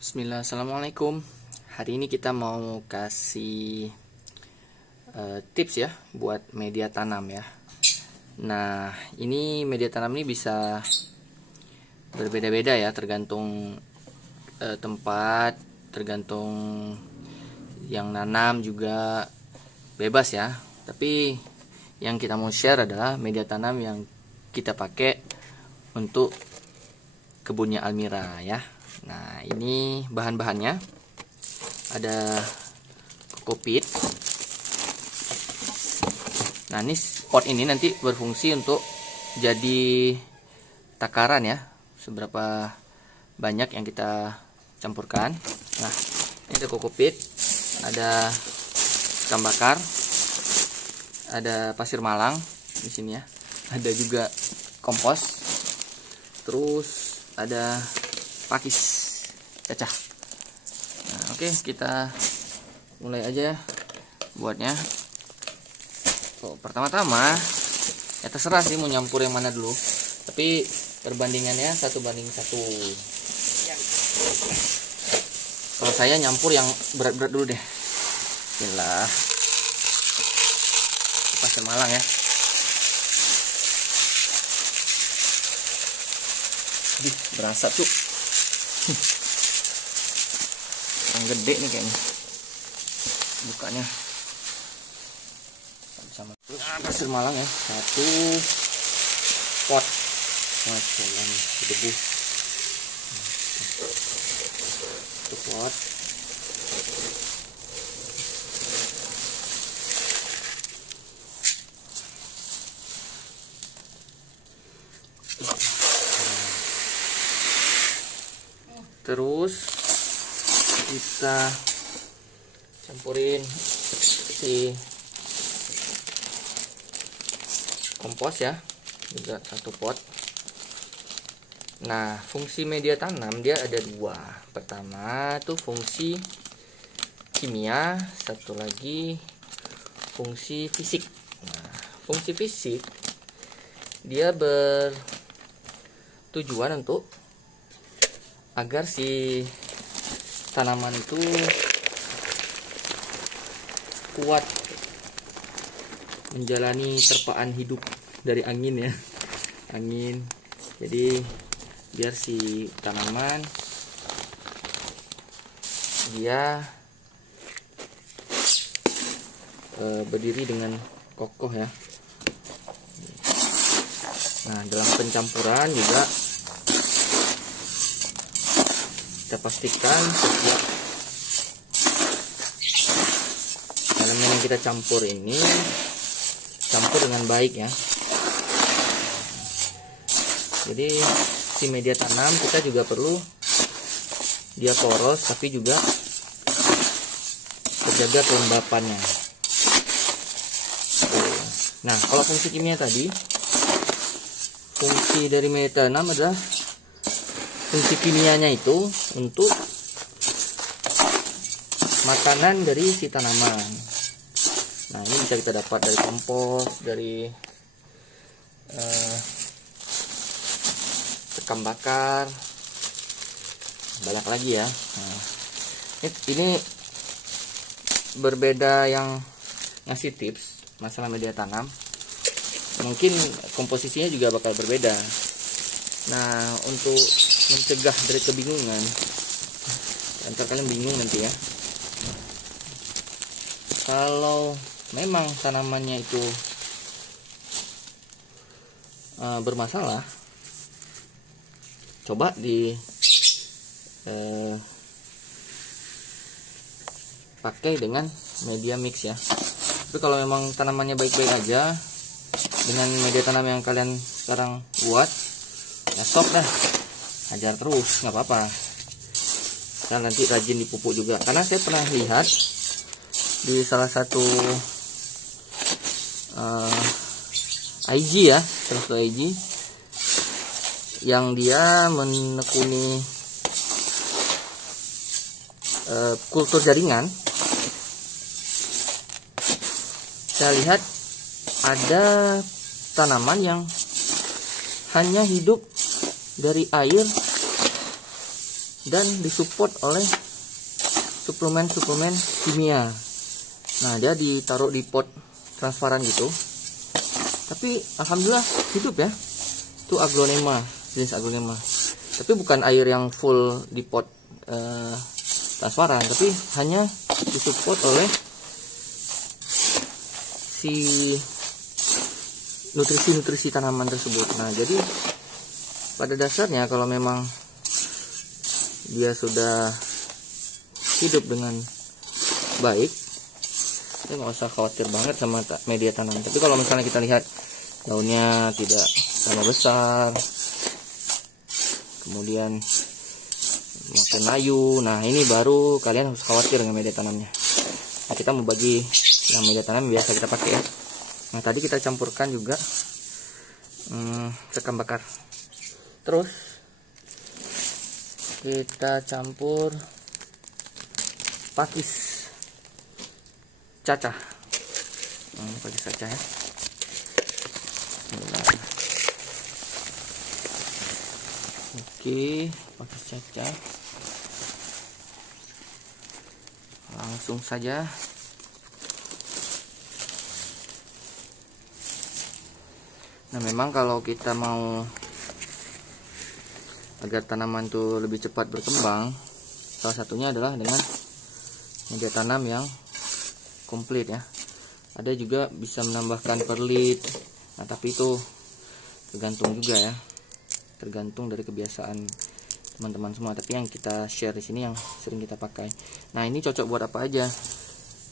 Bismillah, assalamualaikum. Hari ini kita mau kasih tips ya buat media tanam ya. Nah, ini media tanam ini bisa berbeda-beda ya, tergantung tempat, tergantung yang nanam juga bebas ya. Tapi yang kita mau share adalah media tanam yang kita pakai untuk kebunnya Almira ya. Nah, ini bahan-bahannya ada kokopit. Nah, ini pot ini nanti berfungsi untuk jadi takaran ya, seberapa banyak yang kita campurkan. Nah, ini ada kokopit, ada ikan bakar, ada pasir malang di sini ya, ada juga kompos, terus ada pakis cacah. Nah, oke, kita mulai aja ya buatnya. Pertama-tama ya terserah sih mau nyampur yang mana dulu, tapi perbandingannya 1:1. Kalau saya nyampur yang berat-berat dulu deh. Bismillah. Pasir malang ya. Berasa tuh. Yang gede nih kayaknya bukanya. Sama pasir malang ya, 1 pot. Masalah nih debu. 1 pot. Terus kita campurin si kompos ya, juga 1 pot. Nah, fungsi media tanam dia ada 2. Pertama tuh fungsi kimia, satu lagi fungsi fisik. Nah, fungsi fisik dia bertujuan untuk agar si tanaman itu kuat menjalani terpaan hidup dari angin ya, angin. Jadi biar si tanaman dia berdiri dengan kokoh ya. Nah, dalam pencampuran juga kita pastikan setiap elemen yang kita campur ini campur dengan baik ya. Jadi si media tanam kita juga perlu dia poros tapi juga terjaga kelembapannya. Nah, kalau fungsi kimia tadi, fungsi dari media tanam adalah fungsi kimianya itu untuk makanan dari si tanaman. Nah, ini bisa kita dapat dari kompos, dari ikan bakar, banyak lagi ya. Nah, ini berbeda yang ngasih tips masalah media tanam. Mungkin komposisinya juga bakal berbeda. Nah, untuk mencegah dari kebingungan, ntar kalian bingung nanti ya. Kalau memang tanamannya itu bermasalah, coba pakai dengan media mix ya. Tapi kalau memang tanamannya baik-baik aja dengan media tanam yang kalian sekarang buat, ya stop dah, ajar terus, nggak apa-apa. Saya nanti rajin dipupuk juga, karena saya pernah lihat di salah satu IG ya, salah satu IG yang dia menekuni kultur jaringan. Saya lihat ada tanaman yang hanya hidup dari air dan disupport oleh suplemen-suplemen kimia. Nah, dia ditaruh di pot transparan gitu. Tapi alhamdulillah hidup ya. Itu aglonema, jenis aglonema. Tapi bukan air yang full di pot transparan, tapi hanya disupport oleh si nutrisi-nutrisi tanaman tersebut. Nah, jadi pada dasarnya kalau memang dia sudah hidup dengan baik, kita nggak usah khawatir banget sama media tanam. Tapi kalau misalnya kita lihat daunnya tidak tambah besar, kemudian makin layu, nah ini baru kalian harus khawatir dengan media tanamnya. Nah, kita mau bagi yang media tanam biasa kita pakai ya. Nah, tadi kita campurkan juga sekam bakar. Terus kita campur pakis cacah. Pakis cacah ya. Oke, pakis cacah. Langsung saja. Nah, memang kalau kita mau agar tanaman tuh lebih cepat berkembang, salah satunya adalah dengan media tanam yang komplit ya. Ada juga bisa menambahkan perlit. Nah, tapi itu tergantung juga ya. Tergantung dari kebiasaan teman-teman semua. Tapi yang kita share di sini yang sering kita pakai. Nah, ini cocok buat apa aja?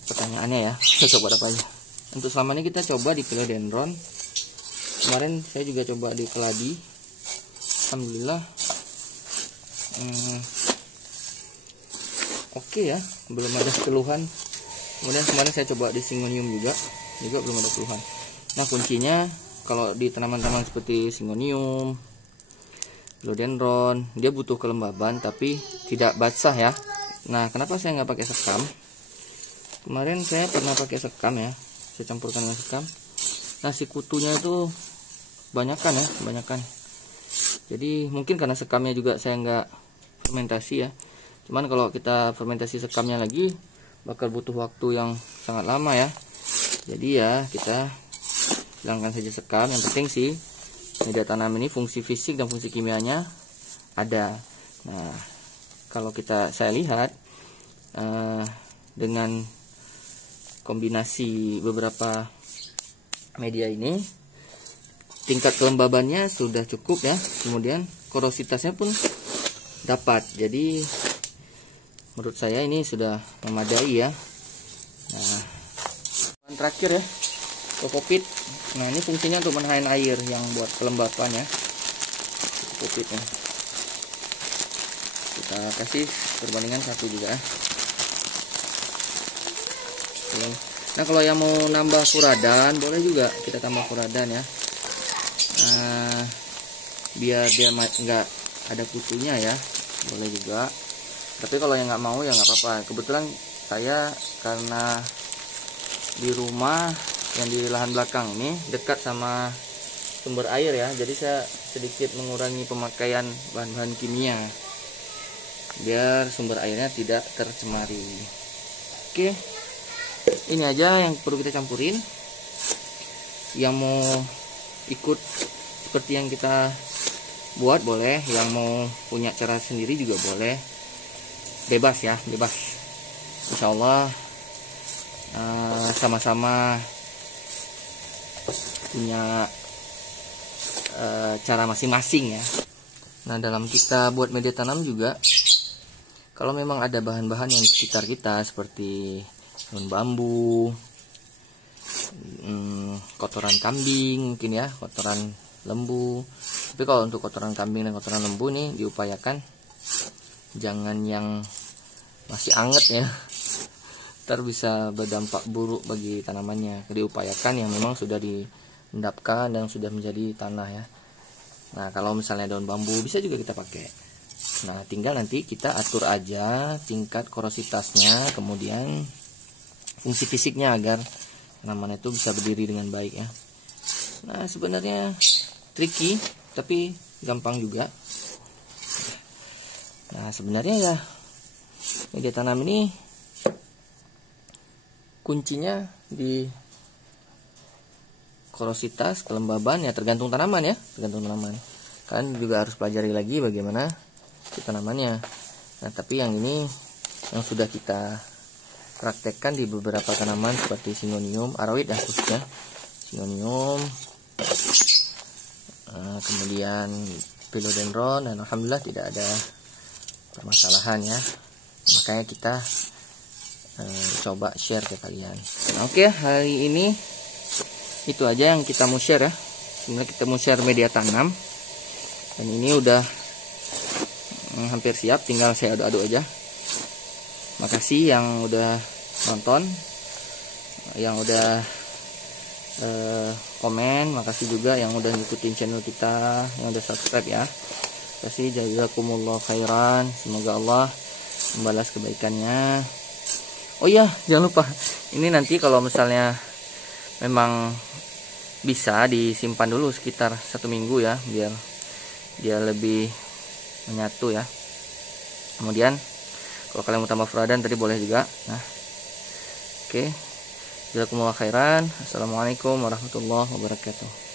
Pertanyaannya ya, cocok buat apa aja? Untuk selama ini kita coba di philodendron. Kemarin saya juga coba di keladi. Alhamdulillah oke ya, belum ada keluhan. Kemudian kemarin saya coba di Syngonium juga belum ada keluhan. Nah, kuncinya kalau di tanaman-tanaman seperti Syngonium, philodendron, dia butuh kelembaban tapi tidak basah ya. Nah, kenapa saya nggak pakai sekam? Kemarin saya pernah pakai sekam ya, saya campurkan dengan sekam. Nah, si kutunya itu banyakan ya, banyakan. Jadi mungkin karena sekamnya juga saya nggak fermentasi ya. Cuman kalau kita fermentasi sekamnya lagi bakal butuh waktu yang sangat lama ya. Jadi ya kita hilangkan saja sekam. Yang penting sih media tanam ini fungsi fisik dan fungsi kimianya ada. Nah, kalau saya lihat dengan kombinasi beberapa media ini, tingkat kelembabannya sudah cukup ya, kemudian korositasnya pun dapat. Jadi menurut saya ini sudah memadai ya. Nah, yang terakhir ya, kokopit. Nah, ini fungsinya untuk menahan air yang buat kelembapan ya, kokopitnya. Kita kasih perbandingan 1 juga. Oke. Nah, kalau yang mau nambah furadan boleh juga kita tambah furadan ya. Biar dia nggak ada kutunya ya, boleh juga. Tapi kalau yang nggak mau ya nggak apa-apa. Kebetulan saya karena di rumah yang di lahan belakang ini dekat sama sumber air ya, jadi saya sedikit mengurangi pemakaian bahan-bahan kimia biar sumber airnya tidak tercemari. Oke, ini aja yang perlu kita campurin. Yang mau ikut seperti yang kita buat boleh, yang mau punya cara sendiri juga boleh, bebas ya, bebas. Insya Allah sama-sama punya cara masing-masing ya. Nah, dalam kita buat media tanam juga, kalau memang ada bahan-bahan yang di sekitar kita seperti daun bambu, kotoran kambing mungkin ya, kotoran lembu. Tapi kalau untuk kotoran kambing dan kotoran lembu nih diupayakan jangan yang masih anget ya, ntar bisa berdampak buruk bagi tanamannya. Diupayakan yang memang sudah diendapkan dan sudah menjadi tanah ya. Nah, kalau misalnya daun bambu bisa juga kita pakai. Nah, tinggal nanti kita atur aja tingkat korositasnya, kemudian fungsi fisiknya agar tanaman itu bisa berdiri dengan baik ya. Nah, sebenarnya tricky tapi gampang juga. Nah, Nah, sebenarnya ya media tanam ini kuncinya di korositas, kelembaban, ya tergantung tanaman ya, tergantung tanaman. Kalian juga harus pelajari lagi bagaimana si tanamannya. Nah, tapi yang ini yang sudah kita praktekkan di beberapa tanaman seperti Syngonium, aroid ya khususnya, Syngonium, kemudian Philodendron, dan alhamdulillah tidak ada permasalahan ya. Makanya kita coba share ke kalian. Nah, oke, hari ini itu aja yang kita mau share ya. Sebenarnya kita mau share media tanam, dan ini udah hampir siap, tinggal saya aduk-aduk aja. Makasih yang udah nonton, yang udah komen, makasih juga yang udah ngikutin channel kita, yang udah subscribe ya. Kasih jazakumullah khairan, semoga Allah membalas kebaikannya. Oh iya, jangan lupa, ini nanti kalau misalnya memang bisa disimpan dulu sekitar 1 minggu ya, biar dia lebih menyatu ya. Kemudian kalau kalian mau tambah furadan tadi boleh juga. Nah, oke, jazakumullah khairan. Assalamualaikum warahmatullahi wabarakatuh.